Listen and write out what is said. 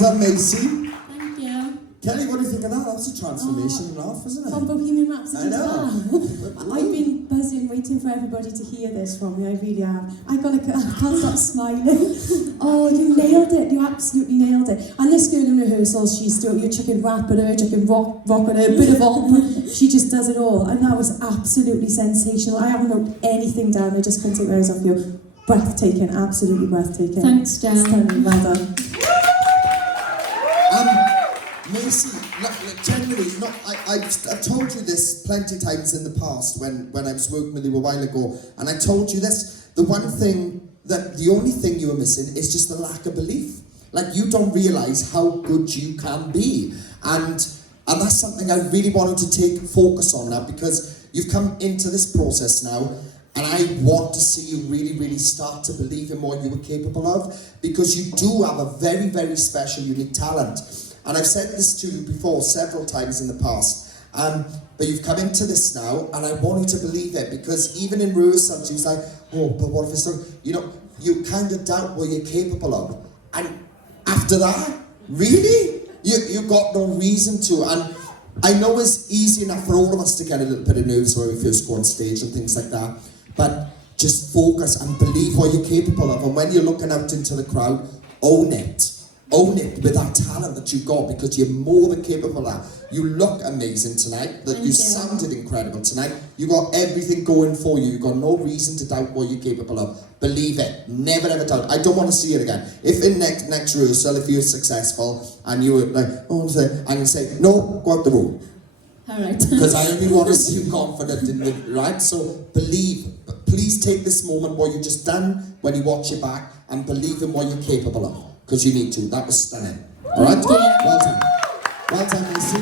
done, Macey. Thank you. Kelly, what do you think of that? That was a transformation and a half, wasn't it? From Bohemian Rhapsody I know. to I've been buzzing, waiting for everybody to hear this from you. I really am. I can't stop smiling. Oh, you nailed it. You absolutely nailed it. And this girl in rehearsals, she's doing your chicken rap and her chicken rock and her bit of opera. She just does it all. And that was absolutely sensational. I haven't wrote anything down. I just couldn't take my eyes off you. Breathtaking, absolutely breathtaking. Thanks, Jan. Stunning, well done. Macey, generally, I've told you this plenty of times in the past when I was working with you a while ago, and I told you this, the only thing you were missing is just the lack of belief. Like, you don't realise how good you can be. And that's something I really wanted to take focus on now, because you've come into this process now, and I want to see you really, really start to believe in what you were capable of, because you do have a very, very special, unique talent. And I've said this to you before several times in the past, but you've come into this now, and I want you to believe it, because even in rehearsal, she was like, oh, but what if it's so, you kind of doubt what you're capable of. And after that, really? You got no reason to. And I know it's easy enough for all of us to get a little bit of nerves when we first go on stage and things like that, but just focus and believe what you're capable of. And when you're looking out into the crowd, own it. Own it with that talent that you've got, because you're more than capable of that. You look amazing tonight. That you sounded incredible tonight. You got everything going for you. You've got no reason to doubt what you're capable of. Believe it. Never ever doubt. I don't want to see it again. If in next rehearsal, if you're successful and you're like, oh, I'm going to say, no, go out the room. All right. Because I only want to see you confident in it, right? So believe. Please take this moment, what you've just done, when you watch it back, and believe in what you're capable of. Because you need to. That was stunning. All right? Well done. Well done, Macey.